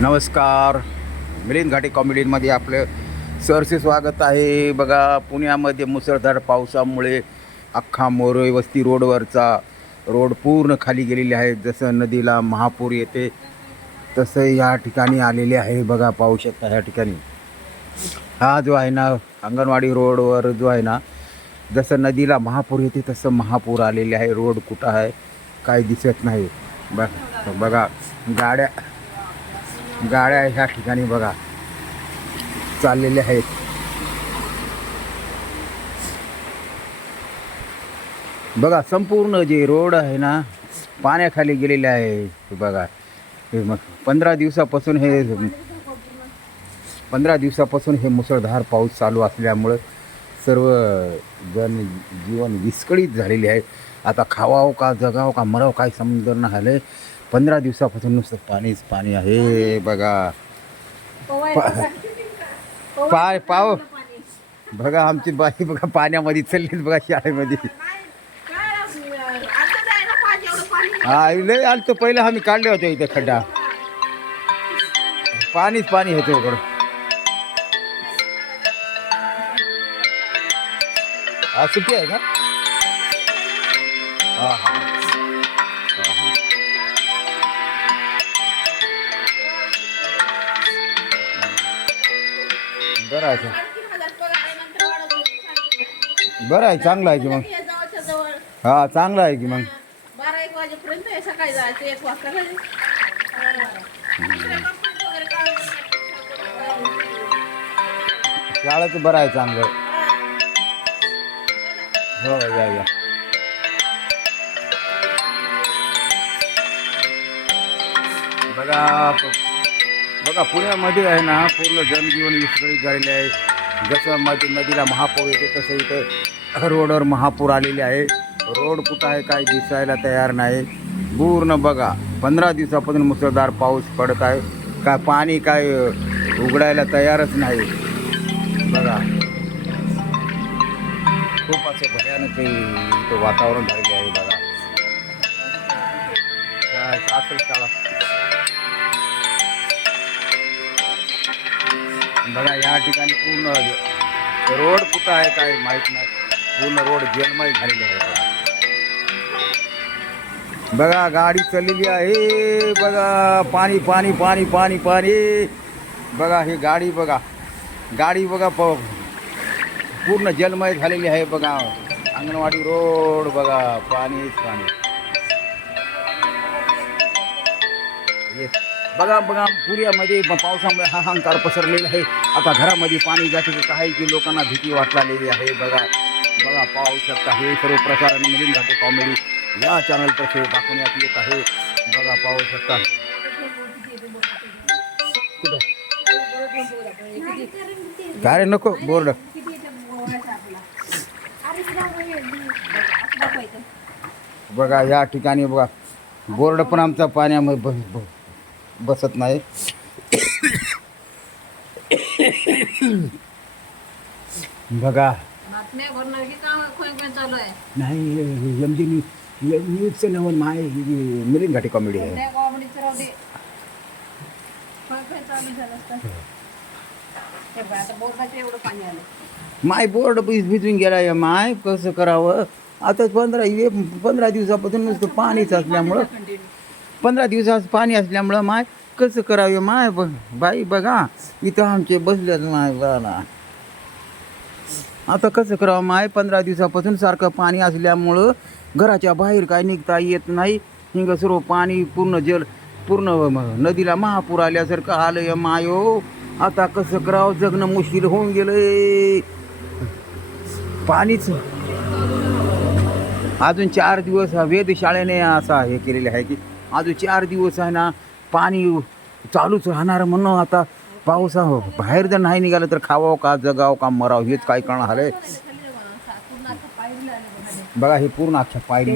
नमस्कार. मिलिंद घाटी कॉमेडीमध्ये आपलं सरसे स्वागत आहे. बघा पुण्यामध्ये मुसळधार पावसामुळे अख्खा मोरई वस्ती रोडवरचा रोड पूर्ण खाली गेलेले आहे जसं नदीला महापूर येते तसं या ठिकाणी आलेले आहे. बघा पाहू शकता ह्या ठिकाणी. हा जो आहे ना अंगणवाडी रोडवर जो आहे ना जसं नदीला महापूर येते तसं महापूर आलेले आहे. रोड कुठं आहे काय दिसत नाही. बघ बघा गाड्या गाड्या ह्या ठिकाणी बघा. चाललेल्या आहेत. बघा संपूर्ण जे रोड आहे ना पाण्याखाली गेलेले आहे. बघा. हे मग पंधरा दिवसापासून हे पंधरा दिवसापासून हे मुसळधार पाऊस चालू असल्यामुळं सर्व जनजीवन विस्कळीत झालेले आहे. आता खावावं का जगावं का मरावं काय समजणं नाही आहे पंधरा दिवसापासून नुसतं पाणीच पाणी आहे बघा. पाय पाव. बघा आमची बाई बघा पाण्यामध्ये चाललीच बघा शाळेमध्ये. हा लय आलं तर पहिलं आम्ही काढले होते इथे खड्डा. पाणीच पाणी होतं हा सुट्टी आहे का? हा हा, बरं आहे का? बरं आहे चांगलं आहे की मग हा चांगलं आहे की मग बारा एक वाजेपर्यंत आहे, सकाळी जायचं एक वाजता घरी. शाळेचं बरं आहे चांगलं हो या या बघा प- बघा पुण्यामध्ये आहे ना पूर्ण जनजीवन विस्कळीत झालेले आहे. जसं मध्ये नदीला महापूर येते तसं इथं रोडवर महापूर आलेले आहे. रोड कुठं आहे काय दिसायला तयार नाही. पूर्ण बघा पंधरा दिवसापासून मुसळधार पाऊस पडत आहे. काय पाणी काय उघडायला तयारच नाही. बघा. खूप असं भयानक इथं वातावरण झालेलं आहे बघा. असं शाळा? बघा या ठिकाणी पूर्ण रोड कुठं आहे काय माहीत नाही. पूर्ण रोड जेलमय झालेले आहे बघा. गाडी चाललेली आहे. बघा पाणी पाणी पाणी पाणी पाणी. बघा ही गाडी बघा. गाडी बघा प पूर्ण जलमय झालेली आहे बघा. अंगणवाडी रोड बघा पाणीच पाणी. ये. बघा बघा पुण्यामध्ये पावसामुळे हाहाकार पसरलेला आहे. आता घरामध्ये पाणी जाते काय की लोकांना भीती वाटलेली आहे. बघा बघा पाहू शकता हे सर्व प्रसारण मिळून जाते कॉमेडी या चॅनलतर्फे दाखवण्यात येत आहे. बघा पाहू शकता काय रे नको बोर्ड. बघा या ठिकाणी बघा बोर्ड पण आमचा पाण्यामध्ये ब- बसत नाही. बघा. नाही एम डी न्यूजचं नवन माय मिलिंद घाटे कॉमेडी आहे. हे. माय बोर्ड भिज भिजून गेला माय कसं करावं? आता पंधरा पंधरा दिवसापासून नुसतं पाणीच असल्यामुळं पंधरा दिवसात पाणी असल्यामुळं माय कसं करावे माय ब बाई बघा इथं आमचे बसलेत माय बघा आता कसं करावं माय पंधरा दिवसापासून सारखं पाणी असल्यामुळं घराच्या बाहेर काय निघता येत नाही. हिंग सर्व पाणी पूर्ण जल पूर्ण नदीला महापूर आल्यासारखं आलं मायो. आता कसं करावं जगणं मुश्किल होऊन गेलंय. पाणीच. अजून चार दिवस हा वेधशाळेने असा हे केलेले आहे की अजून चार दिवस आहे ना पाणी चालूच राहणार म्हणून आता पावसा बाहेर जर नाही निघालं तर खावावं का जगावं का मरावं हेच काय कळणार आलंय बघा हे पूर्ण अख्ख्या पायरी